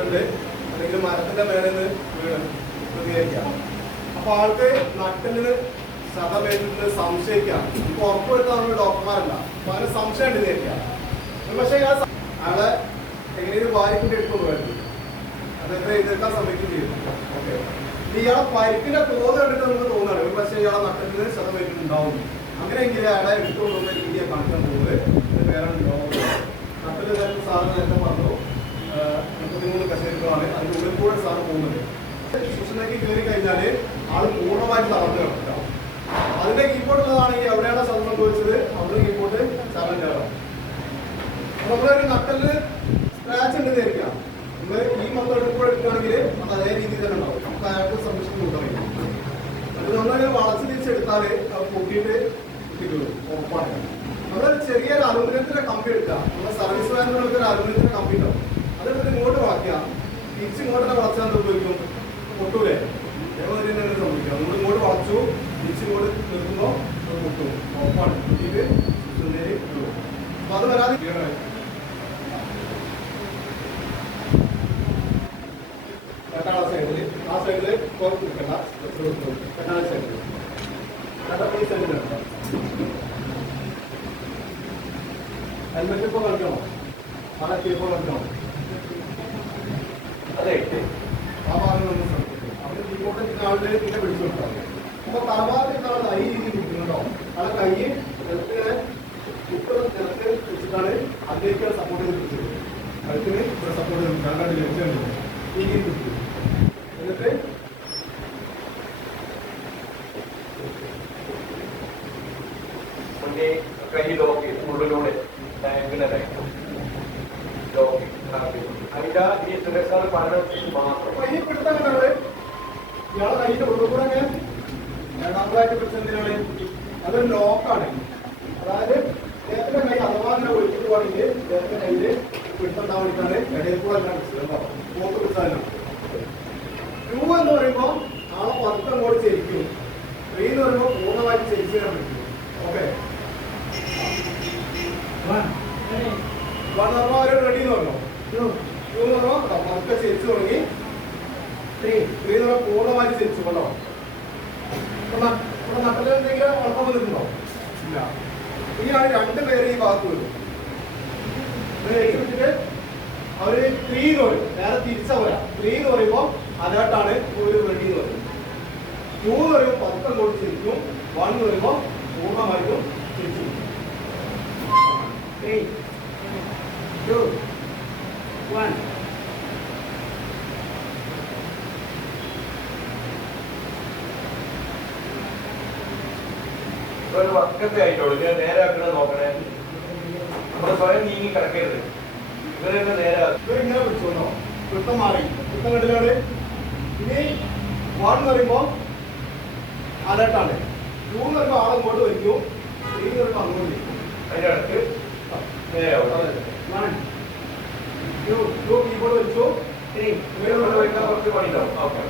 അല്ലെങ്കിൽ മരത്തിന്റെ മേലെ നിന്ന് വീണ് പ്രതികരിക്കാം. അപ്പൊ ആൾക്ക് നട്ടലിന് ശതമേറ്റിട്ട് സംശയിക്കാം. ഇപ്പൊ ഉറപ്പുവരുത്താൻ നമ്മൾ ഡോക്ടർമാരല്ല, അപ്പൊ അതിന് സംശയം ഉണ്ട് വിചാരിക്കാം. പക്ഷേ അയാളെ എങ്ങനെയും വാരിക്കൂട്ടി എടുത്തുകൊണ്ട് വരുന്നത് അദ്ദേഹത്തെ എതിർക്കാൻ ശ്രമിക്കുകയും ചെയ്യുന്നു. ഓക്കെ, ഇയാളെ പരിക്കിന്റെ തോത് കണ്ടിട്ട് നമുക്ക് തോന്നുകയാണ് ഒരു പക്ഷേ ഇയാളെ നട്ടലിന് ശതമേറ്റിട്ടുണ്ടാവും. അങ്ങനെയെങ്കിൽ അയാളെ എടുത്തുകൊണ്ടുവന്ന രീതിയെ കാണിക്കാൻ പോകുന്നത് പേരാണ് നട്ടല് സാറിന് നേരത്തെ പറഞ്ഞു 33 കശേരുകളാണ് അതിന്റെ ഉള്ളിൽ കൂടെ സാധനം പോകുന്നത്. ശ്വസനയ്ക്ക് കയറി കഴിഞ്ഞാല് ആള് പൂർണ്ണമായിട്ട് തളർന്നു കിടക്കുക. അതിന്റെ കീബോർഡുള്ളതാണെങ്കിൽ എവിടെയാണ് ശബ്ദം സംഭവിച്ചത് അവിടെ കീബോർഡ് ചലഞ്ച് ആകാം. നമ്മളൊരു നട്ടലിന് സ്ക്രാച്ച് ഉണ്ട് ധരിക്കാം. നമ്മൾ ഈ മൊത്തം കൂടെ എടുക്കുകയാണെങ്കിൽ അത് അതേ രീതിയിൽ തന്നെ ഉണ്ടാവും. നമുക്ക് അയാൾക്ക് സംരക്ഷണം കൊടുക്കാൻ. അത് നമ്മളങ്ങനെ വളച്ച് തിരിച്ചെടുത്താൽ അത് പൊട്ടിയിട്ട് കിട്ടുള്ളൂ, ഉറപ്പാണ്. നമ്മൾ ചെറിയൊരു അലുമിനിയത്തിന്റെ കമ്പി എടുക്കുക. നമ്മുടെ സർവീസ് വാനുകൾക്ക് ഒരു അലുമിനിയത്തിന്റെ കമ്പി ഉണ്ടാവും. അതെടുത്ത് ഇങ്ങോട്ട് വളയ്ക്കുക. തിരിച്ചിങ്ങോട്ടെ വളച്ചാൽ സംഭവിക്കും, പൊട്ടൂലേ? അതേമാതിരി തന്നെ സംഭവിക്കാം. നമ്മൾ ഇങ്ങോട്ട് വളച്ചു തിരിച്ചിങ്ങോട്ട് നിൽക്കുമ്പോൾ അത് പൊട്ടും, ഉറപ്പാണ്. പൊട്ടിയിട്ട് അപ്പൊ അത് വരാതെ കെട്ടാള സൈഡില് ആ സൈഡില് പുറത്ത് നിൽക്കണ്ട, കെട്ടാള സൈഡില് ഈ സൈഡിലുണ്ടോ ഹെൽമെറ്റ് ഇപ്പോൾ കളിക്കണോ? അതൊക്കെ ഇപ്പോൾ കളിക്കണോ? അതെ, ആ ഭാഗം നമ്മൾ ശ്രദ്ധിക്കും. അവിടെ കീബോർഡ് ആളുടെ പിന്നെ പിടിച്ചു കൊടുക്കാം. അപ്പൊ തലഭാഗത്ത് ആൾ ഈ രീതി പിടിക്കുന്നുണ്ടോ? ആളെ കൈ നിലത്തിങ്ങനെ നിലത്ത് വെച്ചിട്ടാണ് അതിലേക്ക് സപ്പോർട്ട് ചെയ്ത് പിടിച്ചത്. കഴുത്തിന് ഇവിടെ സപ്പോർട്ട് ചെയ്ത് രണ്ടാണ്ട് ലഭിച്ചുണ്ട് ഈ രീതി പിടിച്ചു. എന്നിട്ട് കൈ ലോക്ക് ഉള്ളിലൂടെ ഇങ്ങനെ അതിന്റെ ഈ സുരക്ഷാ പഠനത്തിൽ മാത്രം കൈ പിടുത്തങ്ങളാണ്. ഇയാളെ കൈന്റെ ഉള്ളിൽ കൂടെ രണ്ടാമതായിട്ട് പിടിച്ചതിനാണ് അതൊരു ലോക്കാണ്. അതായത് നേരത്തെ കൈ അഥവാ അങ്ങനെ ഒഴിച്ചിട്ട് പോകണമെങ്കിൽ നേരത്തെ കയ്യില് പിടുത്തണ്ടാൻ വേണ്ടിയിട്ടാണ് ഇടയിൽ കൂടെ എല്ലാം പിടിച്ചത്. പോക്ക് പിടിച്ചാലാണ്. 2 എന്ന് പറയുമ്പോൾ ആളെ പതുക്കം കൂടെ ചരിക്കും. 3 എന്ന് പറയുമ്പോൾ പൂർണ്ണമായിട്ട് ചരിച്ചു തരാൻ പറ്റും. ഓക്കെ, റെഡി എന്ന് പറഞ്ഞോ. 2 എന്ന് പറഞ്ഞോ പതുക്കെ ചരിച്ചു തുടങ്ങി. 3 എന്ന് പറഞ്ഞാൽ പൂർണ്ണമായിട്ട് ചരിച്ചു കൊണ്ടോ. ഇവിടെ നട്ടല് എന്തെങ്കിലും ഉറക്കം വന്നിട്ടുണ്ടോ? ഇല്ല. ഇനിയാണ് 2 പേര് ഈ ഭാഗത്ത് വരും. വെച്ചിട്ട് അവര് 3 എന്ന് പറയും. നേരെ തിരിച്ചാ പോരാ. 3 എന്ന് പറയുമ്പോൾ അലേർട്ടാണ്, ഒരു റെഡി എന്ന് പറയും. 2 എന്ന് പറയുമ്പോൾ പതുക്കം കൊണ്ട് തിരിക്കും. 1 എന്ന് പറയുമ്പോൾ പൂർണ്ണമായിട്ടും തിരിച്ചു. 3, 2, 1. ഒരു വർക്കത്തെ ആയിട്ടോളൂ. ഇതിനെ നേരെ ആക്കണത് നോക്കണേ. നമ്മള് സ്വയം നീങ്ങി കിടക്കരുത്. ഇവരെ നേരെ ഇങ്ങനെ പിടിച്ചോന്നോ വൃത്തം മാറി വൃത്തം കണ്ടിലാണ്. ഇനി 1 എന്ന് പറയുമ്പോൾ അലേർട്ടാണ്. 2 എന്ന് പറയുമ്പോൾ ആളെ ഇങ്ങോട്ട് വയ്ക്കും. 3 എന്ന് പറയുമ്പോൾ അങ്ങോട്ട് വയ്ക്കും. അതിന്റെ അടുത്ത് നേരെ 1, 2 കീബോർഡ് വെച്ചു. 3 കുറച്ച് പണിയുണ്ടാവും. ഓക്കെ.